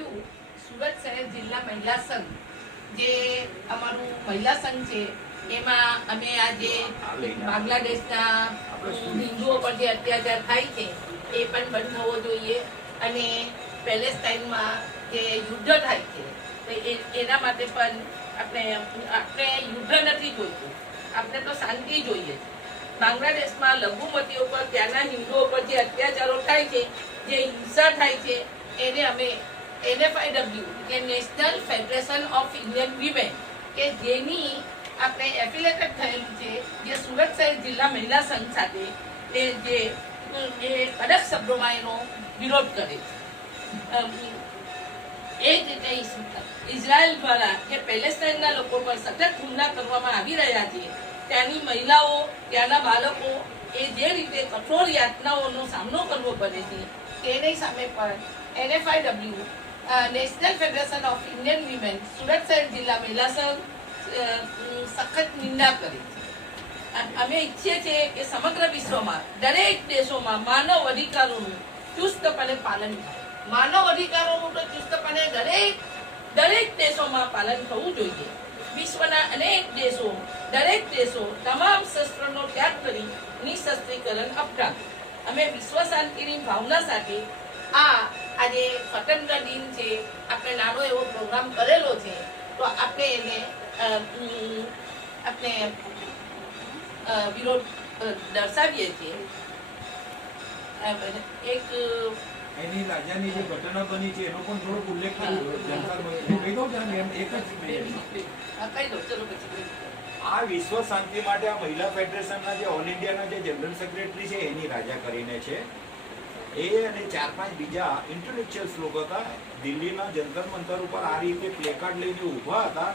એફઆઈડબ્લ્યુ સુરત શહેર જિલ્લા મહિલા સંઘ જે અમારું મહિલા સંઘ છે એમાં અમે આજે બાંગ્લાદેશના હિન્દુઓ પર જે અત્યાચાર થાય છે એ પણ બંધ થવો જોઈએ અને પેલેસ્ટાઇનમાં જે યુદ્ધ થાય છે તો એના માટે પણ આપણે યુદ્ધ નથી જોઈતું, આપણે તો શાંતિ જોઈએ. બાંગ્લાદેશમાં લઘુમતીઓ પર ત્યાંના હિન્દુઓ પર જે અત્યાચારો થાય છે, જે હિંસા થાય છે, એને અમે NFIW કે national federation of Indian women કે જેની આપણે એફિલેટેડ થયેલું છે, જે સુરત શહેર જિલ્લા મહિલા સંઘ સાથે એ કડક શબ્દોમાં એનો વિરોધ કરે છે. એ જ રીતે ઇઝરાયલ દ્વારા જે પેલેસ્ટાઇનના લોકો પર સતત હુમલા કરવામાં આવી રહ્યા છે, ત્યાંની મહિલાઓ, ત્યાંના બાળકો એ જે રીતે કઠોર યાતનાઓનો સામનો કરવો પડે છે તેની સામે પણ NFIW national federation of Indian women Surat શહેર જિલ્લા મહિલા સંઘ સખત નિંદા કરી છે. અમે ઈચ્છીએ છીએ કે સમગ્ર વિશ્વમાં દરેક દેશોમાં માનવ અધિકારોનું ચુસ્તપણે પાલન થાય. માનવ અધિકારોનું તો ચુસ્તપણે દરેક દેશોમાં પાલન થવું જોઈએ. વિશ્વના દરેક દેશો તમામ શસ્ત્રોનો ત્યાગ કરી નિશસ્ત્રીકરણ અપનાવે. અમે વિશ્વ શાંતિની ભાવના સાથે આજે સ્વતંત્ર દિન છે, આપણે નાનો એવો પ્રોગ્રામ કરેલો છે, તો આપણે એને વિરોધ દર્શાવીએ છીએ. એક એની રાજાની જે ઘટના બની છે એનો પણ થોડોક ઉલ્લેખ કહી દઉં એક જ આ વિશ્વ શાંતિ માટે આ મહિલા ફેડરેશનના જે ઓલ ઇન્ડિયાના જે જનરલ સેક્રેટરી છે એની રાજા કરીને છે, એ અને 4-5 બીજા ઇન્ટેલેક્ચ્યુઅલ્સ લોકો હતા. દિલ્હીના જંતર મંતર ઉપર આ રીતે પ્લેકાર્ડ લઈને ઊભા હતા.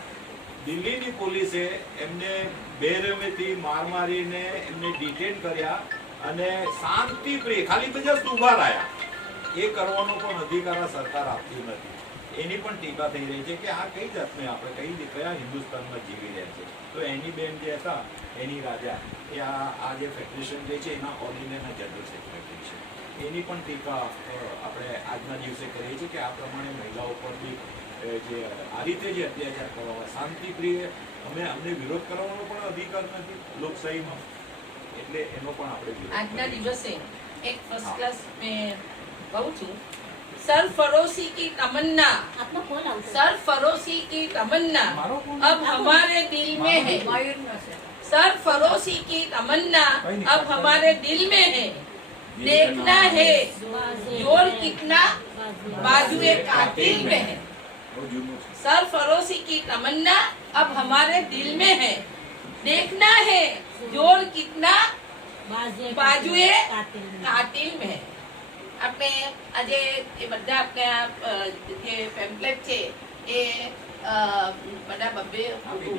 દિલ્હીની પોલીસે એમને બેરહેમીથી મારીને એમને ડિટેન કર્યા અને શાંતિપ્રિય ખાલી બધા ઊભા રહ્યા. એ કરવાનો પણ અધિકાર સરકાર આપતી નથી. એની પણ ટીકા થઈ રહી છે કે આ કઈ જાતને આપણે કયા હિન્દુસ્તાનમાં જીવી રહ્યા છે. તો એની બેન જે હતા એની રાજા એ આ જે ફેડરેશન જે છે એના ઓલ ઇન્ડિયાના જનરલ સેક્રેટરી છે. એની પણ ટીકા આપણે આજના દિવસે કરીએ છીએ કે આ પ્રમાણે મહિલાઓ પર બી જે આ રીતે જે અત્યાચાર કરવામાં શાંતિપ્રિય અમને વિરોધ કરવાનો પણ અધિકાર નથી લોકશાહીમાં, એટલે એનો પણ આપણે આજના દિવસે એક ફર્સ્ટ ક્લાસ મેં कहूँ छू सरफरोशी की तमन्ना अब हमारे दिल में है. सरफरोशी की तमन्ना अब हमारे दिल में है. देखना है जोर कितना बाजुए कातिल में है. सरफरोशी की तमन्ना अब हमारे दिल में है. देखना है जोर कितना बाजुए कातिल में है. આપણે આજે એ બધા આપણે જે પેમ્પલેટ છે એ બધા બબ્બે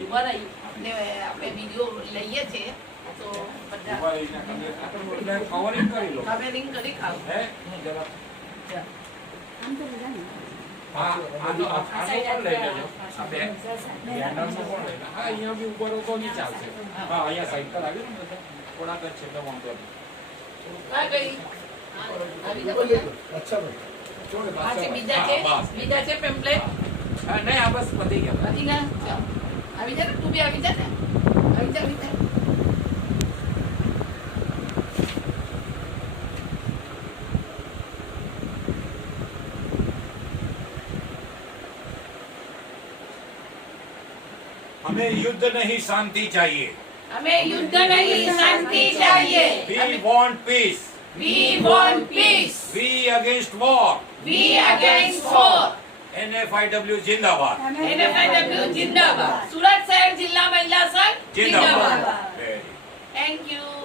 ઉભા રહી ને આપણે વિડીયો લઈએ છીએ, તો બધા કવરિંગ કરી ખાવ. બીજા છે પેમ્પલેટ નહીં આ બસ પતી ગયા. આવી જા, તું બી આવી જા ને, આવી જા. हमें युद्ध नहीं शांति चाहिए. हमें युद्ध नहीं शांति चाहिए. We want peace. We want peace. We against war. We against war. NFIW जिंदाबाद. NFIW जिंदाबाद. सूरत शहर जिला महिला संघ जिंदाबाद. Thank you.